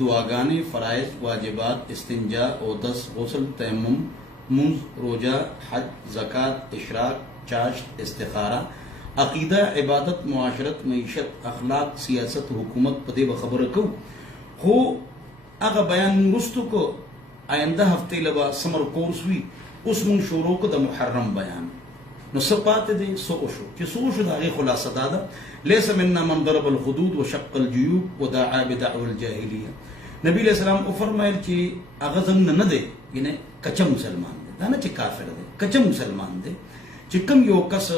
دعاګانې، فرائض، واجبات، استنجا، اودس، غسل، تیمم، منز، روزہ، حج، زکات، اشراق، چاشت، استخاره، عقیده، عبادت، معاشرت، معیشت، اخلاق، سیاست، حکومت په دې به خبره کو. خو هغه بیان وروستو کو آینده هفته لبا سمر کورس وی. اوس مون شروع کو د محرم بیان. نو صفات دې سو شو چې سو شو د هغه خلاصه ده ليس منا من ضرب الخدود وشق الجيوب ودعا بدعوى الجاهليه. نبی علیہ السلام او فرمایل چې هغه زمونه نه دی، یعنی کچا مسلمان دی، دا نه چې کافر دی، کچا مسلمان دی چې کوم یو کس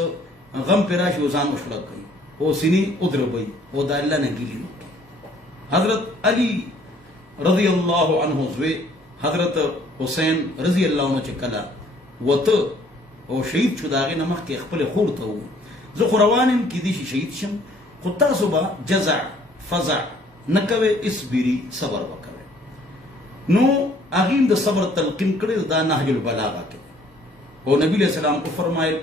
غم پراش وزان مشرک کوي او سینی ادربي او د الله نه ګیلی. حضرت علی رضی الله عنه زوی حضرت حسین رضی الله عنه چې کلا وته او شهید شو داغه نمخ کې خپل خور ته و زه خو روانم کې دي شهید شم، خو تاسو به جزع فزع نکوي، اصبري صبر وکوي. نو اغین د صبر تلقین کړي دا نهج البلاغه کې. او نبی علیہ السلام کو فرمایل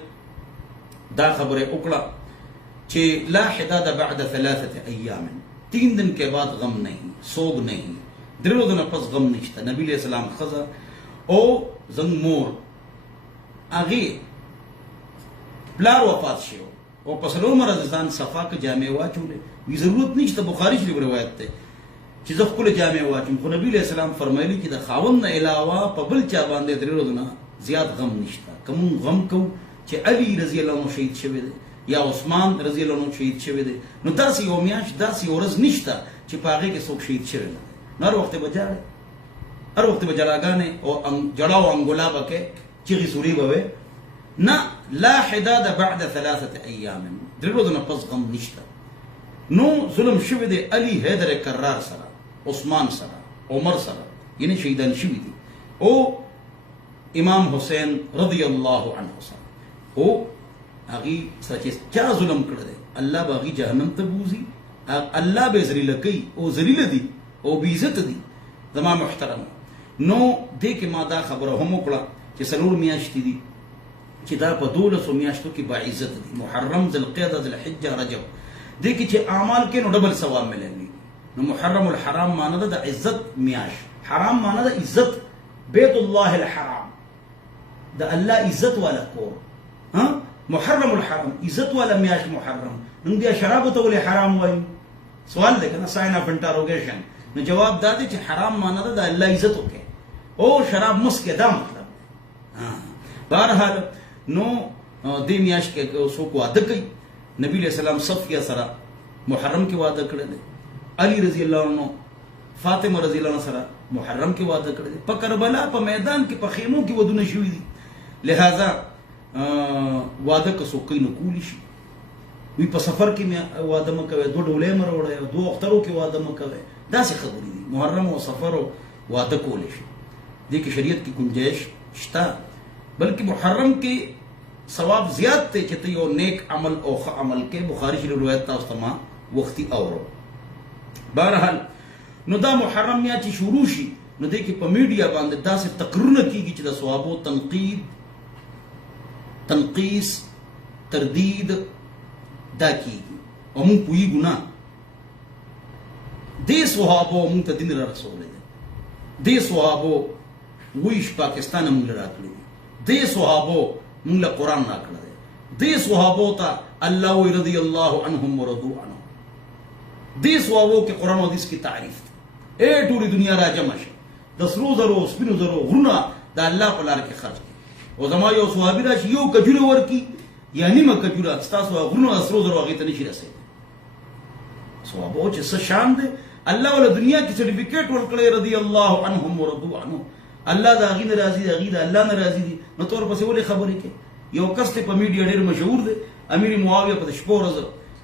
دا خبره وکړه چې لا حداد بعد 3 ایام، 3 दिन के बाद غم नहीं، سوگ नहीं، درو دنه پس غم نشته. نبی علیہ السلام خزا او زنګ مور اغه پلار وفات شو او پسلو مرز ځان صفا کې جامع واچولې، وی ضرورت نشته. بخاری شریف روایت ده چې زه خپل جامع واچم، خو نبی علیہ السلام فرمایلی چې د خاوند نه علاوه په بل چا باندې درو دنه زیات غم نشته. کوم غم کو چې علی رضی الله عنه شهید شوی دی یا عثمان رضی الله عنه شهید شوی دی، نو داسې یو میاش داسې ورځ نشته چې پاغه کې څوک شهید شوی نه. هر وخت بجاره، هر وخت بجراګانې او جړاو انګولا بکې چیغي سوري به نه. لا حداد بعد 3 ایام، درو دنه پس غم نشته. نو ظلم شوی دی علی حیدر کرار سره، عثمان سره، عمر سره، یعنی شهیدان شوی دي، او امام حسین رضی الله عنه سره. او هغه سره چې چا ظلم کړی دی الله به هغه جهنم ته بوزي، الله به ذلیل کوي او ذلیل دي او بی عزت دي. زما محترم، نو دې کې ما دا خبره هم وکړه چې سلور میاشتې دي چې دا په 12 میاشتو کې با عزت دي، محرم، ذوالقعده، ذوالحجه، رجب. دې کې چې اعمال کې نو ډبل ثواب ملي. نو محرم الحرام معنی ده د عزت میاش، حرام معنی ده عزت، بیت الله الحرام د الله عزت والا کور. ها محرم الحرام عزت والا میاش محرم. نو بیا شراب ته ولې حرام وایي؟ سوال دی کنه، ساين اف انټروګیشن. نو جواب دا دی چې حرام معنی ده د الله عزت وکي او شراب مسکه دا مطلب. بهرحال نو دې میاش کې څوک واده کوي، نبی علیہ السلام صفیہ سره محرم کې واده کړل، علی رضی الله عنه فاطمه رضی الله عنها سره محرم کې واده کړل، په کربلا په میدان کې په خیمو کې ودونه شوې دي. لہذا واده که څوک نه کولی شي. وی په سفر کې واده مکوي، دوه ډولې مروړې، دوه اخترو کې واده مکوي، داسې خبرې دي. محرم او سفر او واده کولی شي، دې کې شریعت کې گنجائش شته. بلکې محرم کې ثواب زیات ته چې ته یو نیک عمل او ښه عمل کې. بخاری شریف روایت تاسو ته ما وختي اورو. بهرحال نو دا محرم یا چې شروع شي نو دې کې په میډیا باندې داسې تقررونه کیږي چې د ثوابو تنقید، تنقیس، تردید دا کیږي او موږ پوهیږو نه. دې صحابو موږ ته دین را رسولی دی، دې صحابو ویش پاکستان موږ راکړي دي، دې صحابو موږ له قرآن راکړی دی، دې صحابو ته الله رضی الله عنهم ورضوا عنه. دې صحابو کې قرآن او حدیث کی تعریف دی. ټولې دنیا را جمع شي، د سرو زرو سپینو زرو غرونه د الله په لار کې خرج کړي. او زما یو صحابي راشي یو کجوره ورکي یا نیمه کجوره، ستاسو غرونه د سرو زرو هغې ته نشي رسېدلی. صحابو چې څه شان دی، الله ولا دنیا کې سرټیفیکیټ ورکړی رضی الله عنهم ورضوا عنه. الله د هغې نه راضي دي، هغې د الله نه راضي دي. نو تور پسې ولې خبرې کوي؟ یو کس دی په میډیا ډېر مشهور دی، امیر معاویه په شپه ورځ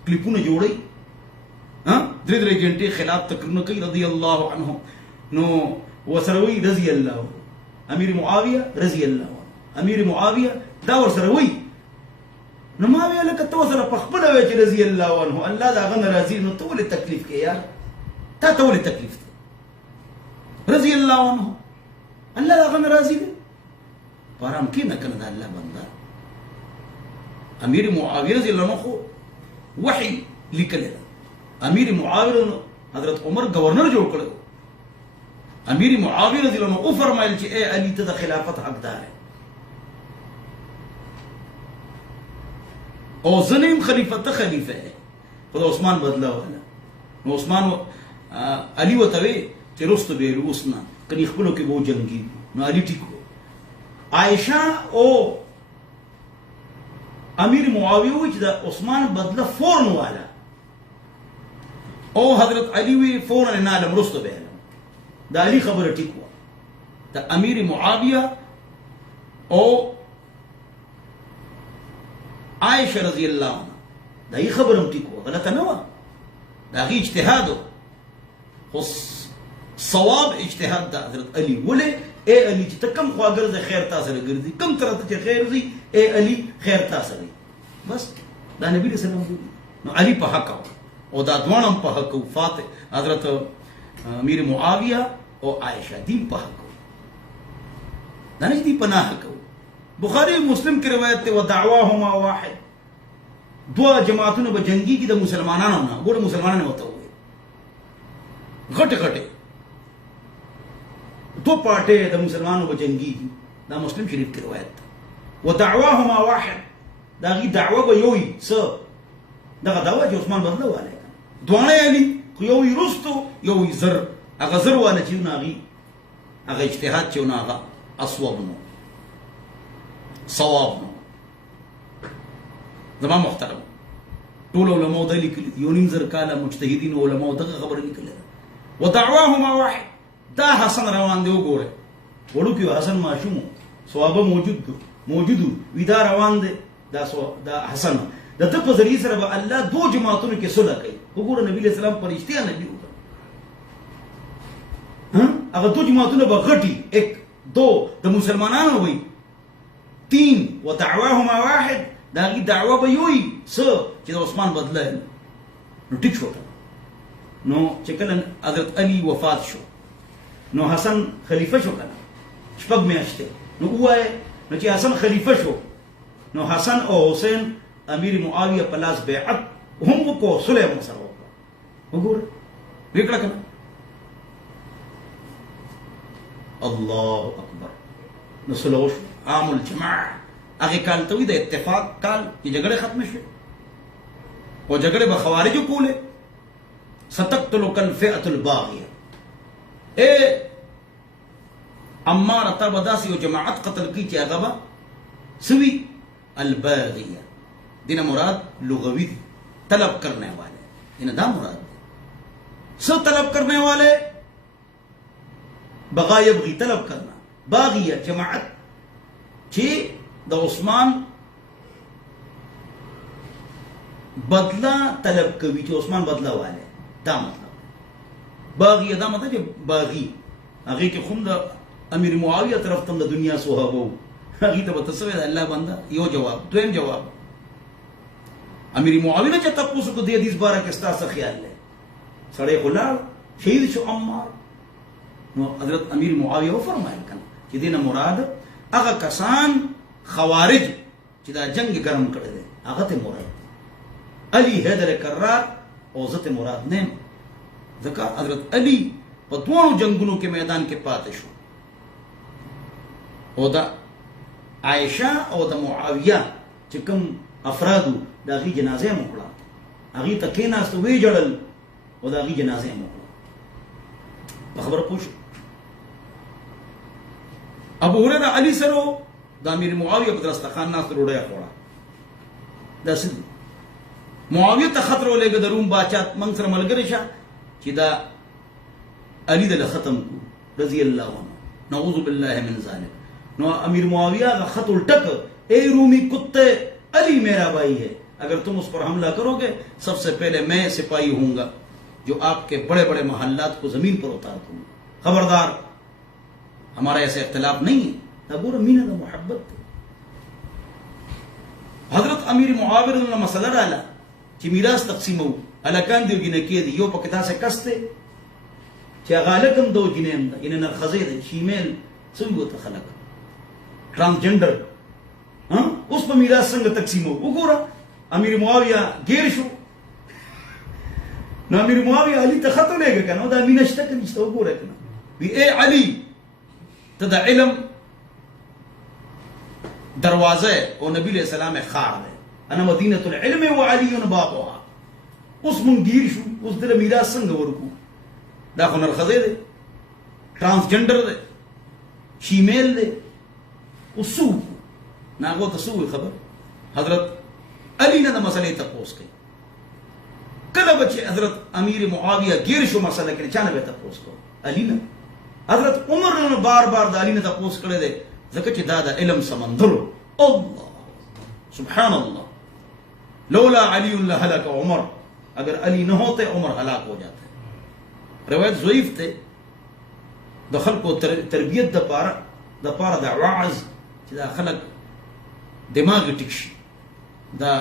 کلیپونه جوړوي، 3 घंटे خلاف تقریر کوي رضی الله عنه. نو ورسره وایي رضی الله، امیر معاویه رضی الله، امیر معاویه دا ورسره وایي. نو معاویه لکه ته ورسره په خپله وایې چې رضی الله عنه، الله د هغه نه راضي، نو ته ولې تکلیف کوې یار؟ تا ته ولې تکلیف دی؟ رضی الله عنه الله د هغه نه راضي دی، په ارام کښېنه که نه د الله بنده. امیر معاویه رضی الله عنه خو وحي لیکلی ده. امیر معاویه حضرت عمر گورنر جوړ کړی، امیر معاویه رضی الله عنه او فرمایل چې اے علی ته د خلافت حقدار ہے او زنیم خلیفه خلیفه ہے خدا عثمان بدلا والا نو عثمان علی وتوی چې رستو به روسنا کني خپلو کې وو جنگي نو علی ټیکو عائشہ او امیر معاویه وی چې د عثمان بدله فورن والا او حضرت علی وی فورن نه علم رستو به د علی خبره ټیکو د امیر معاویه او عائشہ رضی الله عنها دا ای خبرم ټیکو غلطه نه و دا غي اجتهاد خو صواب اجتهاد د حضرت علی ولې اے علی چې تکم خواګر د خیر تاسو سره ګرځي کم طرف ته خیر زی اے علی خیر تاسو سره بس دا نبی رسول الله نو علی په حق او دا دوانم په حق فاتح حضرت امیر معاویه او عائشہ دین په حق دا نه دي پناه حق بخاری مسلم کی روایت ته ودعواهما واحد دوا جماعتونو به جنگي کی د مسلمانانو نه ګور مسلمانانو وته وي غټ غټ دو پارټه د مسلمانانو به جنگي دا مسلم شریف کی روایت ودعواهما واحد دا غي دعوه به یوي څه دا دعوه چې عثمان بدله واله دوانه علی خو یوي رستو یوي زر هغه زر والا چې ناغي هغه اجتهاد چې ناغه اصوب نو صواب نو زما محترم ټول علماء د لیکلي یو نیم زر کاله مجتهدین علماء دغه خبره لیکلي ودعواهما واحد دا حسن روان دی وګوره وړو کې حسن ماشوم ثواب موجود ودا روان دی دا حسن د ته په ذریعہ سره به الله دو جماعتونو کې صلح کوي وګوره نبی اسلام پرشتیا نبی وګوره هغه دو جماعتونو به غټي یک دو د مسلمانانو وي تین ودعواهما واحد دا غي دعوه به یوي چې عثمان بدله نو ټیک شو نو چې کله حضرت علی وفات شو نو حسن خلیفہ شو کنه شپږ میاشتې نو وای نو چې حسن خلیفہ شو نو حسن او حسین امیر معاویه په لاس بیعت هم کو صلح مسره وګور وکړه کنه الله اکبر نو صلح عام الجماع هغه کال ته د اتفاق کال چې جګړه ختم شوه او جګړه به خوارجو کوله ستقتلک الفئه الباغيه اے عمار تبداسی او جماعت قتل کی چې هغه سوی الباغيه دینه مراد لغوی دی طلب کرنے والے دینه دا مراد دی سو طلب کرنے والے بغا یبغي طلب کرنا باغیه جماعت چې د عثمان بدلا طلب کوي چې عثمان بدلا والے دا مطلب باغیه دا مطلب چې باغی هغه کې خوم د امیر معاویه طرف ته د دنیا صحابه هغه ته تسوی د الله بنده یو جواب دویم جواب امیر معاویه چې تاسو کو د حدیث باره کې ستاسو خیال لې سړی غلام شهید شو عمار نو حضرت امیر معاویه فرمایل کړه چې دینه مراد هغه کسان خوارج چې دا جنگ ګرم کړی دی هغه ته مراد علی حیدر کرار او ذات مراد نه ځکه حضرت علی په دوه جنگونو کې میدان کې پاتې شو او دا عائشہ او د معاویه چې کوم افرادو دا غي جنازه موکړه هغه ته کېناست وی جړل او دا غي جنازه موکړه خبره پوښ ابو هريره علي سره د امیر معاویه په دسترخوان ناست روډه خوړه دا سید معاویه ته خطر ولګ د روم باچات من سره ملګری شه چې دا علی د ختم کو رضی الله عنه نعوذ بالله من ذلك نو امیر معاویہ کا خط الٹک اے رومی کتے علی میرا بھائی ہے اگر تم اس پر حملہ کرو گے سب سے پہلے میں سپاہی ہوں گا جو آپ کے بڑے بڑے محلات کو زمین پر اتار دوں گا خبردار ہمارا ایسا اختلاف نہیں ہے ابو رمینہ کا محبت حضرت امیر معاویہ رضی اللہ مسئلہ ڈالا کہ میراث تقسیم ہو الکان دیو گینه کې دی یو په کتا سه کسته چې غالکم دو جنیم دا ان نرخزه دی شیمل څنګه ته خلق ट्रांसजेंडर उस पर मीरास संग तकसीम हो वगोरा अमीर मुआविया गेर शो ना अमीर मुआविया अली तखत लेगा कनो दा मीनश तक निश्तो वगोरा कनो وی اے علی ته د علم دروازه او نبی علیہ السلام خار ده انا مدینه العلم وعلی بابها. اوس مونږ ګیر شو، اوس دله میراث څنګه ورکو؟ دا خو نرخزی دی، ټرانسجنډر دی، شیمیل دی. اوس څه وکړو؟ نو هغو ته څه ووایي خبر؟ حضرت علی نه د مسلې تپوس کوي. کله به چې حضرت امیر معاویه ګیر شو مسله کې، چا نه به تپوس کوو؟ علی نه. حضرت عمر نه بار بار د علی نه تپوس کړی دی، ځکه چې دا د علم سمندر. الله سبحان الله، لولا علی لهلك عمر، اگر علی نہ ہوتے عمر ہلاک ہو جاتے. روایت ضعیف تے د خلکو تربیت د پاره د وعظ چې دا خلک دماغ ټیک شي، دا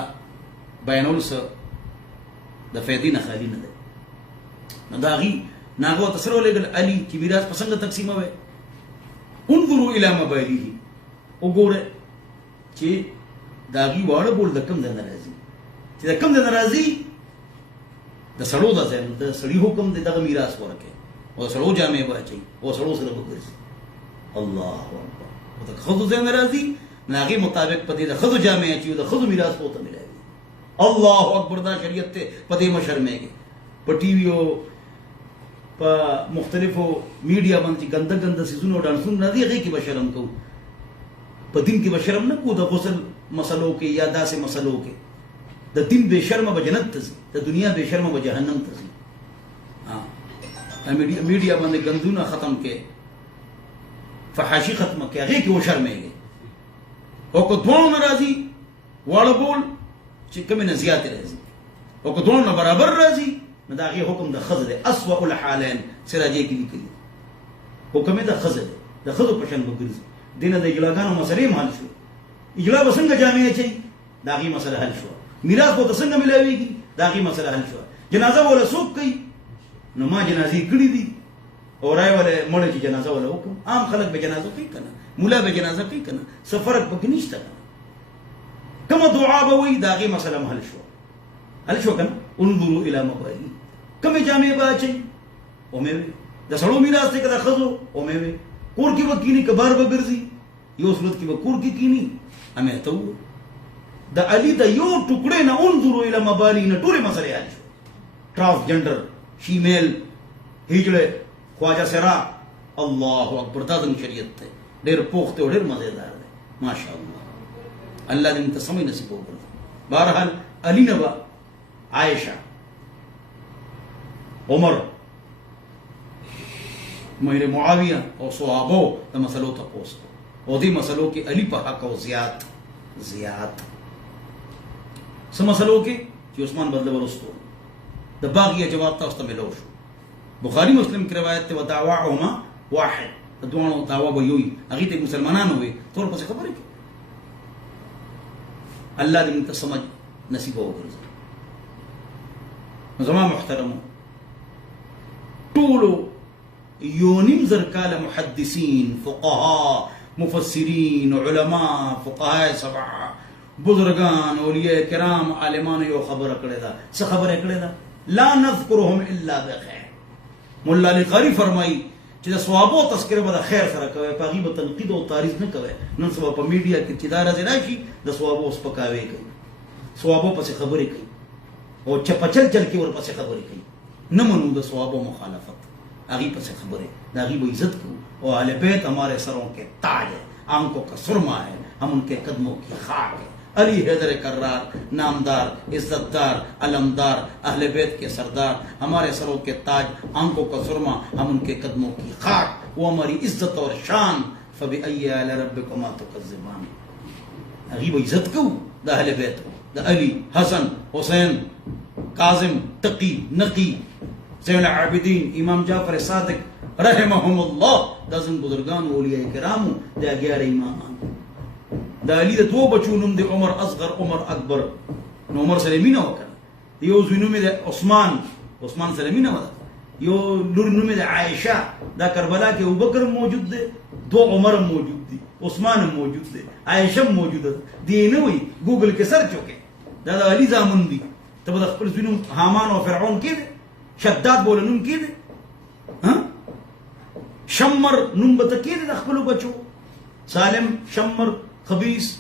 بیانول څه د فائدې نه خالی نه دی. نو دا غي ناغو تسرو لګل علی چې میراث پسند تقسیموي. انظروا الى مباليه، وګوره چې دا غي واړه بول د کم د ناراضي، چې د کم د ناراضي د سړو د ځای د سړي حکم دی دغه میراث ورکړي، او سړو جامې به اچوي او سړو سره به ګرځي. الله اکبر. او د ښځو ځای نه راځي نو هغې مطابق په دې د ښځو جامې اچوي او د ښځو میراث به ورته ملاوي. الله اکبر. دا شریعت دی، په دې مه شرمېږي. په ټي وي او په مختلفو میډیا باندې چې ګنده ګنده څیزونه او ډانسونه راځي هغې کې به شرم کوو، په دین کې به شرم نه کوو. د غسل مسلو کې یا داسې مسلو کې د دین بے شرمه به جنت ته ځي، د دنیا بے شرمه به جهنم ته ځي. میډیا باندې ګندونه ختم کې، فحاشي ختمه کې، هغې کې وشرمېږي. او که دواړو نه راځي واړه بول چې کومې نه زیاتې راځي، او که دواړو نه برابر راځي نو د هغې حکم د ښځه دی. اسوأ الحالین سراجې کې لیکلي حکم یې د ښځه دی، د ښځو په شان به ګرځي. دې نه د اجلاګانو مسلې هم حل شو. اجلا به څنګه جامې اچوي، د هغې مسله حل شوه. میراث به ته څنګه ملاویږي، د هغې مسله حل شوه. جنازه وله څوک کوي؟ نو ما جنازې کړي دي او رای وله مړه چې جنازه وله وکړم. عام خلک به جنازه کوي که نه، ملا به جنازه کوي که نه، څه فرق پکې نشته که نه. کومه دعا به وایي د هغې مسله هم حل شوه. حل شوه که نه. انظروا الى مبالي، کومې جامې به اچوي؟ اومې وې. د سړو میراث دی که د ښځو؟ اومې وې. کور کې به کیني که بار به ګرځي؟ یو صورت کې به کور کې کیني. همې ته ووایه د علی د یو ټوکړې نه انظروا الى مبالي نه ټولې مسلې حل شوه. ټرانسجنډر، شیمیل، هجړې، خواجه سرا. الله اکبر. دا زموږ شریعت دی، ډېر پوخ دی او ډېر مزېدار دی. ماشاء الله. الله دې موږ ته سمې نصیب وکړي. بهرحال علی نه به عایشه، عمر، میر معاویه او صحابو د مسلو تپوس او دې مسلو کې علی په حق او زیات څه مسلو کې چې عثمان بدله ورستو د باغیه جواب تاسو ته ملو شو. بخاری مسلم کی روایت ته ودعواهما واحد، د دوانو دعوا به یوي، هغې ته مسلمانانو وي ټول پسې خبرې کوي. الله دې موږ ته سمج نصیب وګرځي. زما محترمو، ټولو یو نیم زر کاله محدثین، فقها، مفسرین، علما، فقهای سبعه، بزرگان، اولیاء کرام، عالمان یو خبره کړې ده. څه خبره کړې ده؟ لا نذکرهم الا بخیر. مولا علی قاری فرمایي چې د ثوابو تذکره به د خیر سره کوئ، په هغې به تنقید او تعریض نه کوئ. نن سبا په میډیا کې چې دا راځي راشي د ثوابو سپکاوی کوي، ثوابو پسې خبرې کوي او چپچل چل کې ورپسې خبرې کوي. نه منو د ثوابو مخالفت، هغې پسې خبرې، د هغې به عزت کوو. او اہل بیت ہمارے سروں کے تاج ہے، آنکھوں کا سرما ہے، ہم ان کے قدموں کی خاک ہے. علی حیدر کرار، نامدار، عزت دار، علمدار، اہل بیت کے سردار، ہمارے سروں کے تاج، آنکھوں کا سرما، ہم ان کے قدموں کی خاک، وہ ہماری عزت اور شان. فبأي آلاء ربكما تكذبان. هغې به عزت کوو د اهل بیت، د علي، حسن، حسین، کاظم، تقی، نقی، زین العابدین، امام جعفر صادق رحمهم الله. دا زموږ بزرګان اولیاء کرامو د 11 امامان. د علي د 2 بچو نوم دی عمر اصغر، عمر اکبر. نو عمر سره مینه وکړه. یو زوی نوم یې د عثمان سره مینه وکړه. یو لور نوم یې د عایشه. دا کربلا کې ابوبکر موجود دی، 2 عمر موجود دی، عثمان موجود دی، عایشه موجوده ده. دی نه وایي ګوګل کې سرچ وکړئ، دا د علي زامن دي. ته به د خپل زوی نوم حامان او فرعون کې دی، شداد بوله نوم کې دی، شمر نوم به تکې د خپلو بچو ظالم شمر خبیث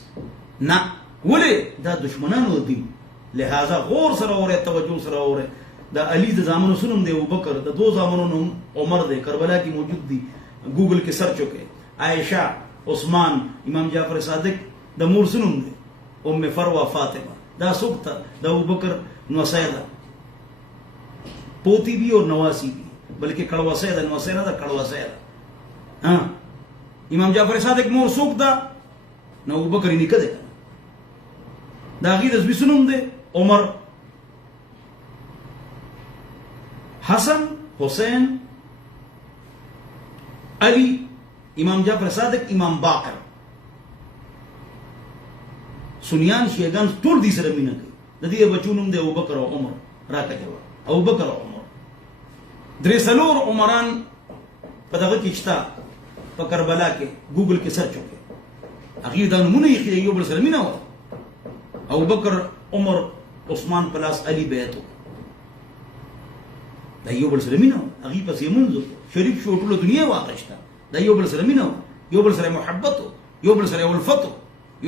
نه ولې دا دشمنانو دي لہذا غور سره اوره توجه سره اوره دا علی د زامنو سنم دی ابوبکر د دو زامنو نوم عمر دی کربلا کی موجود دی گوگل کې سرچ وکړئ عائشہ عثمان امام جعفر صادق د مور سنم دی ام فروه فاطمه دا سوکتا دا ابوبکر نوسیدا پوتی بھی اور نواسی بھی بلکہ کڑوا سیدا نوسیدا دا کڑوا سیدا ہاں امام جعفر صادق مور سوکتا نو ابوبکر نکده دا غیر از بسنم دی عمر حسن حسین علی امام جعفر صادق امام باقر سنیان شیعگان ټول دي سره مینه کوي د دې بچونم دی ابوبکر او عمر راکه جواب ابوبکر او عمر درې څلور عمران په دغه کې شته په کربلا کې ګوګل کې سرچ وکړئ هغه دا نمونه یې یو بل سره مینه و ابوبکر عمر عثمان پلاس علی بیعت دا یو بل سره مینه هغه پسې منځ شریک شو ټول دنیا واقعشته دا یو بل سره مینه یو بل سره محبت یو بل سره الفت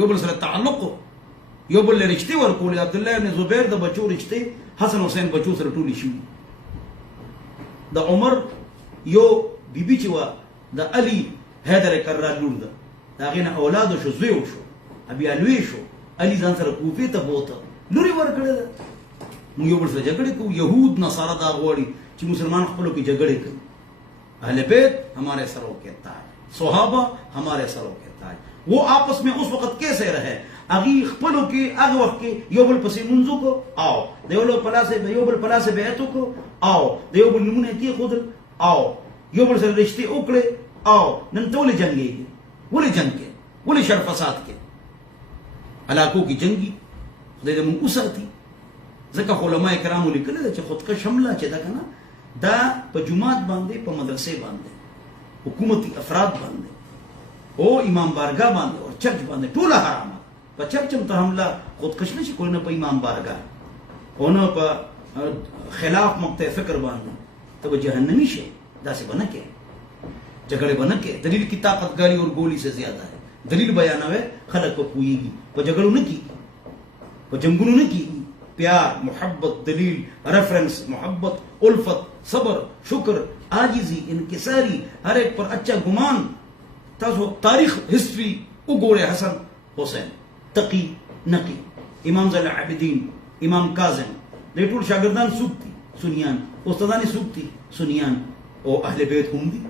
یو بل سره تعلق یو بل رشتي ورکول عبد الله بن زبیر د بچو رشتي حسن حسین بچو سره ټول شي د عمر یو بیبي چې وا د علي حیدر کرار لور ده دا غینه اولاد شو زوی شو ابي الوی شو علي ځان سره کوفه ته بوته لوري ورکړه موږ یو بل سره جګړه کوو يهود نصارا دا غوړي چې مسلمان خپلو کې جګړه کوي اهل بیت ہمارے سروں کے تاج صحابہ ہمارے سروں کے تاج وہ آپس میں اس وقت کیسے رہے اگی خپلو کے اگ وقت کے یو بل پسی منزو کو آؤ دیولو پلا سے یو بل پلا سے بیعتو کو آؤ دیو بل نمونه کی خود آؤ یو بل سره رشتے اکڑے آؤ نن تولی جنگی گی ولی جنگ کے ولی شر فساد کے علاقوں کی جنگی خدای دې مونږ وساتي ځکه علماء کرامو لیکل چې خودکش حمله چې دا کنه دا په جماعت باندې په مدرسې باندې حکومتي افراد باندې او امام بارگاہ باندې او چرچ باندې ټول حرام په چرچ هم ته حمله خودکش نشي کولای نه په امام بارگاہ او نه په خلاف مقطع فکر باندې ته جهنمی شي داسې بنه کې جګړه بنه کې دلیل کی طاقت گالی اور گولی سے زیادہ ہے دلیل بیانوي خلق په کویږي په جګړو نه کیږي په جنگونو نه کیږي پیار محبت دلیل ریفرنس محبت الفت صبر شکر عاجزی انکساری ہر ایک پر اچھا گمان تاسو تاریخ ہسٹری اگوڑے حسن حسین تقی نقی امام زل العابدین امام کاظم دے ټول شاگردان سوکتی سنیان استادانی سوکتی سنیان او اہل بیت هم دی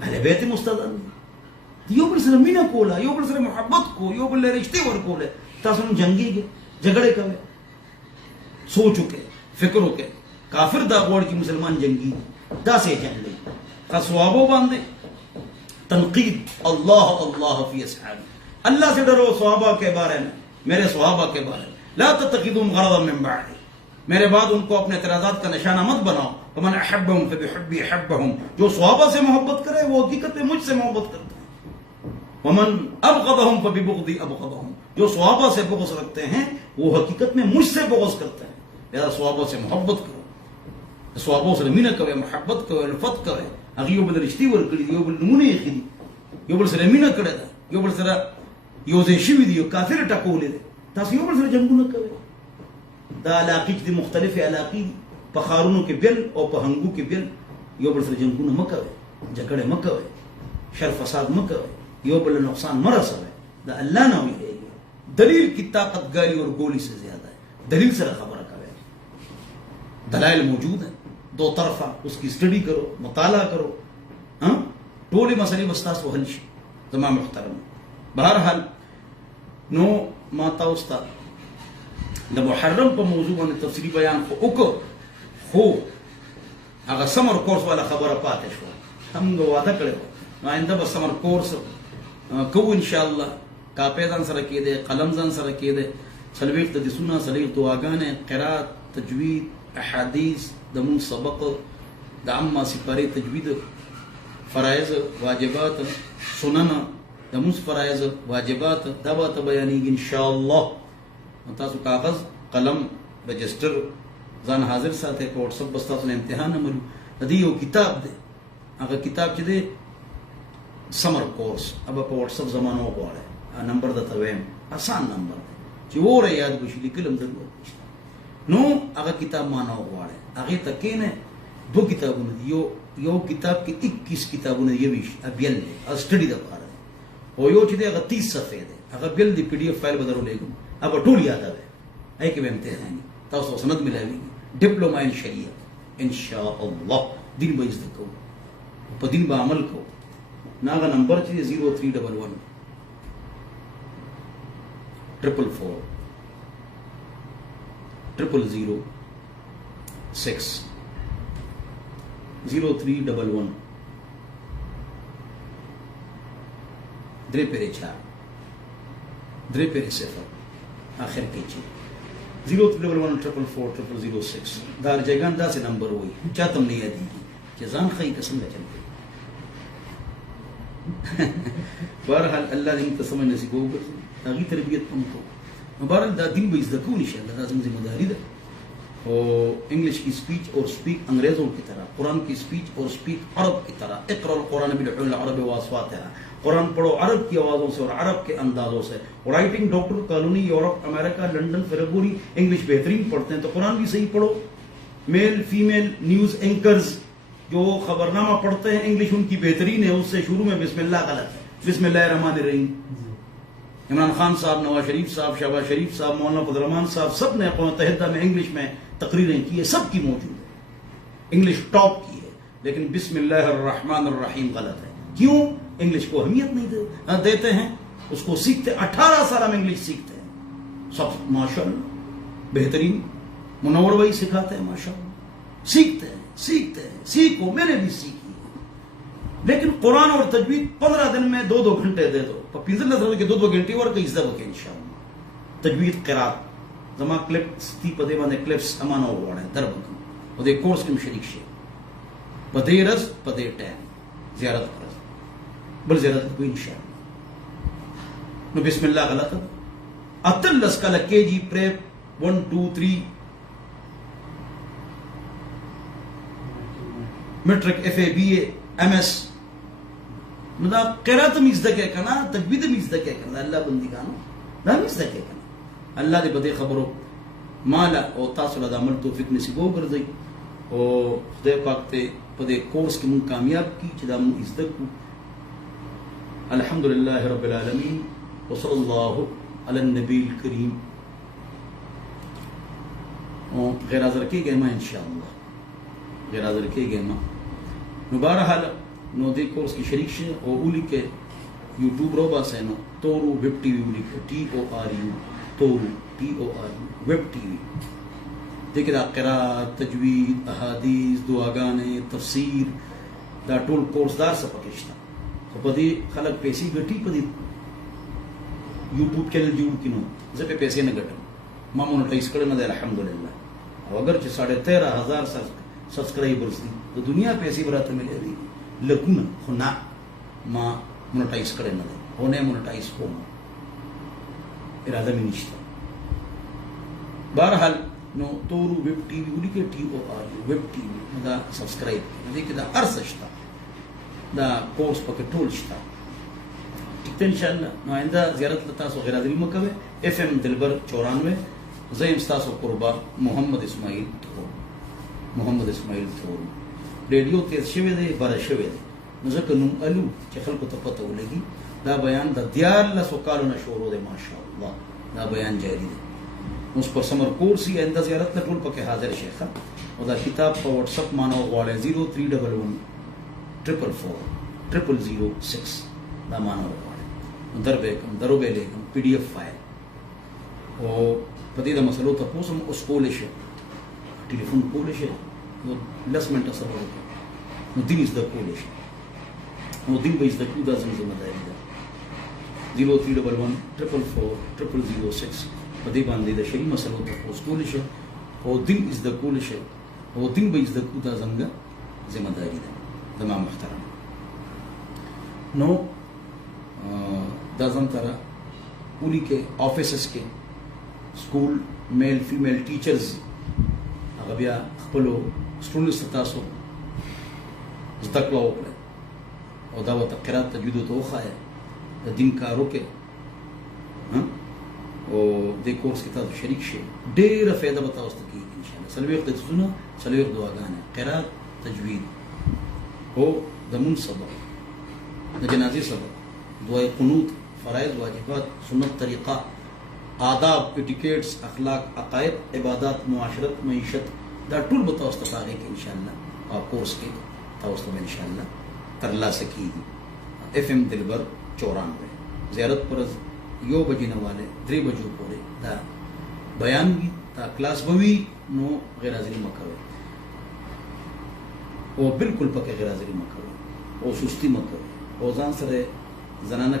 اہل بیت مستادان دی یو بل سره مینا کولا یو بل سره محبت کو یو بل رشتے ور کوله تاسو جنگی جګړه کوي سوچو کې فکرو کې کافر دا غوړ کی مسلمان جنگی دا سے جنگ لے قصوابو باندې تنقید اللہ اللہ فی اصحابی اللہ سے ڈرو صحابہ کے بارے میں میرے صحابہ کے بارے میں لا تتخذوهم غرضا من بعدی میرے بعد ان کو اپنے اعتراضات کا نشانہ مت بناؤ فمن احبهم فبحبی احبهم جو صحابہ سے محبت کرے وہ حقیقت میں مجھ سے محبت کرتا ہے ومن ابغضهم فببغضی ابغضهم جو صحابہ سے بغض رکھتے ہیں وہ حقیقت میں مجھ سے بغض کرتے ہیں لہذا صحابہ سے محبت کرو صحابہ سره مینه کوي محبت کوي الفت کوي هغه یو بل رښتې ورکړي یو بل نمونه یې کړي یو بل سره مینه کړي ده یو بل سره یو ځای شوي دي یو کافر ټکولې ده تاسو یو بل سره جنګونه کوي دا علاقې دي مختلفې علاقې په ښارونو کې بل او په هنګو کې بل یو بل سره جنګونه مه کوئ جګړې مه کوئ شر فساد مه کوئ یو بل نقصان مه رسوئ دا الله نه ویریږي دلیل کی طاقت گالی اور گولی سے زیادہ ہے دلیل سره خبره کوي دلائل موجود ہیں دو طرفہ اس کی اسٹڈی کرو مطالعہ کرو ہاں ٹولی مسئلے بستاس و حلش زمان محترم بہرحال نو ما تاوستا دا محرم پا موضوع نے تفصیلی بیان خو اکو خو اگر سمر کورس والا خبر پاتے شو ہم گو وعدہ کرے ہو آئندہ بس سمر کورس کو انشاءاللہ کاپیدان سر کی دے قلم زان سر کی دے سلویق تدسونا سلیق دعاگان قرات تجوید احادیث دمون سبق دا اما سپاری تجوید فرائض واجبات سنن دمون فرائض واجبات دا بات بیانیگی انشاءاللہ تاسو کاغذ قلم رجسٹر زان حاضر ساتھ ہے کہ واٹس اپ بس تاسو امتحان عملو ندی یو کتاب دے هغه کتاب چې دی سمر کورس اب په واتس اپ زمانو غواړي نمبر د تویم آسان نمبر دی چې وره یاد بشي لیکلم درو نو هغه کتاب مانو غواړي هغه تکینه دو کتابونه یو کتاب کې 21 کتابونه یويش ابیل اسټډي د پاره او یو چې هغه 30 صفحې دی هغه بیل دی پی ډی اف فایل بدرو لګم اب ټول یاد ده اې کې به امتحان تاسو سند ملاوي ډیپلوما ان شریعه ان شاء الله دین به زده کو په دین به عمل کو ناغه نمبر چې 0311 444 0006 0311 درې پرې چا درې پرې صفر آخر کې چې 0311 444 0006 دا ځایګان داسې نمبر وای چاته نه یادېږي چې ځان خی قسم نه چلته بهرحال الله دې تسمه نصیب وکړي هغه تربیت هم کو بهرحال دا دین به زده کوو ان شاء الله لازم ذمہ داری ده اور انگلش کی سپیچ اور سپیک انگریزوں کی طرح قرآن کی سپیچ اور سپیک عرب کی طرح اقرأ القرآن بالحلول العرب واصواتها قرآن پڑھو عرب کی آوازوں سے اور عرب کے اندازوں سے رائٹنگ ڈاکٹر کالونی یورپ امریکہ لندن فرغوری انگلش بہترین پڑھتے ہیں تو قرآن بھی صحیح پڑھو میل فیمیل نیوز اینکرز جو خبرنامہ پڑھتے ہیں انگلش ان کی بہترین ہے اس سے شروع میں بسم اللہ غلط ہے بسم اللہ الرحمن الرحیم عمران خان صاحب نواز شریف صاحب شہباز شریف صاحب مولانا فضل الرحمان صاحب سب نے اقوام متحدہ میں انگلش میں تقریریں کی ہے سب کی موجود ہے انگلش ٹاپ کی ہے لیکن بسم اللہ الرحمن الرحیم غلط ہے کیوں انگلش کو اہمیت نہیں دیتے ہیں اس کو سیکھتے 18 سال ہم انگلش سیکھتے ہیں سب ماشاءاللہ بہترین منور بھائی سکھاتے ہیں ماشاءاللہ سیکھتے ہیں سیکھو میں نے بھی سیکھی لیکن قرآن اور تجوید 15 دن میں 2 گھنٹے دے دو پنځه نظر کې 2 غنټې ورکې زده وکړي ان شاء الله تجوید قرات زما کلپس تی په دې باندې کلپس امانه وړه دربکم او دې کورس کې شریک شي په دې رز په دې ټایم زیارت کړئ بل زیارت کوي ان شاء الله نو بسم الله غلطه اتلس کله کې جی پریپ 1 2 3 میټرک اف ای بی ای ایم ایس نو دا قرات مزده کې کنه تجوید مزده کې کنه الله بندګانو دا مزده کې کنه الله دې بده خبرو مال او تاسو له عمل توفیق نصیب وګرځي او خدای پاک ته په دې کورس کې مون کامیاب کی چې دا مون عزت کو الحمدلله رب العالمین وصلی الله علی النبی الکریم او غیر حاضر کېږم ان شاء الله غیر حاضر کېږم نو بهرحال نو دې کورس کې شریک شي او اولی کې یوټیوب رو باسه نو تورو ویب ټي وی اولی کې ټي او آر یو تورو ټي او آر یو ویب ټي وی دغه د قرات تجوید احادیث دعاګانې تفسیر دا ټول کورس دار څه پکې شته خو په دې خلک پیسې ګټي په دې یوټیوب چینل جوړ کینو زه په پیسې نه ګټم ما مونټایز کړم نه الحمدلله او اگر چې 13500 سبسکرایبرز دي د دنیا پیسې براته ملي لکونه خو نه ما مونټایز کړی نه دی او نه مونټایز کوم اراده مې نشته بهرحال نو تورو ویب ټي وی ولیکه ټي او آر ویب ټي وی دا سبسکرایب دې کې دا ارڅ شته دا کورس پکې ټول شته ټیک ان شاء الله نو آینده زیارت لتا سو غیر حاضری مکوي اف ام دلبر 94 زیم تاسو قربا محمد اسماعیل تور ریډیو تیز شوی دی بره شوی دی نو ځکه نوم الو چې خلکو ته پته ولګي دا بیان د 1400 کالونو شروع دی ماشاءالله دا بیان جاری دی اوس پر سمر کورس یې اند زیارت ته ټول پکې حاضر شیخ او دا کتاب په واتس اپ مانو غواړي 0311 444 0006 دا مانو غواړي درو به لیکم پی ډی اف فایل او په دې د مسلو ته پوسم اوس کولې شي ټلیفون کولې شي نو لس منټه سره وکړي نو دین زده کولی شي نو دین به زده کړو دا زموږ ذمه داري ده 0311 444 0006 په دې باندې د شرعي مسلو تپوس کولی شي او دین زده کولی شي او دین به زده کړو دا زموږ ذمه داري ده زما محترم نو دا ځان تر پوری کې آفیسز کې سکول میل فیمیل ټیچرز هغه بیا خپلو سټوډنټس تاسو زده کړه وکړئ او دا ورته قرات تجوید ورته وښایه د دین کار وکړئ او دې کورس کې تاسو شریک شئ ډېره فایده به تاسو ته کېږي انشاءالله څلوېښت درسونه څلوېښت دعاګانې قرات تجوید او د مونځ سبق د جنازې سبق دعای قنوت فرائض واجبات سنت طریقه آداب اټیکیټس اخلاق عقاید عبادات معاشرت معیشت دا ټول به تاسو ته هغې کې انشاءالله او کورس کې تاسو ته به انشاءالله ترلاسه کېږي FM دلبر 94 زیارت پر 1 بجې نه والے 3 بجو پورې دا بیان وي دا کلاس به وي نو غیر حاضري مه کوئ او بالکل پکې غیر حاضري مه کوئ او سستي مه کوئ او ځان سره زنانه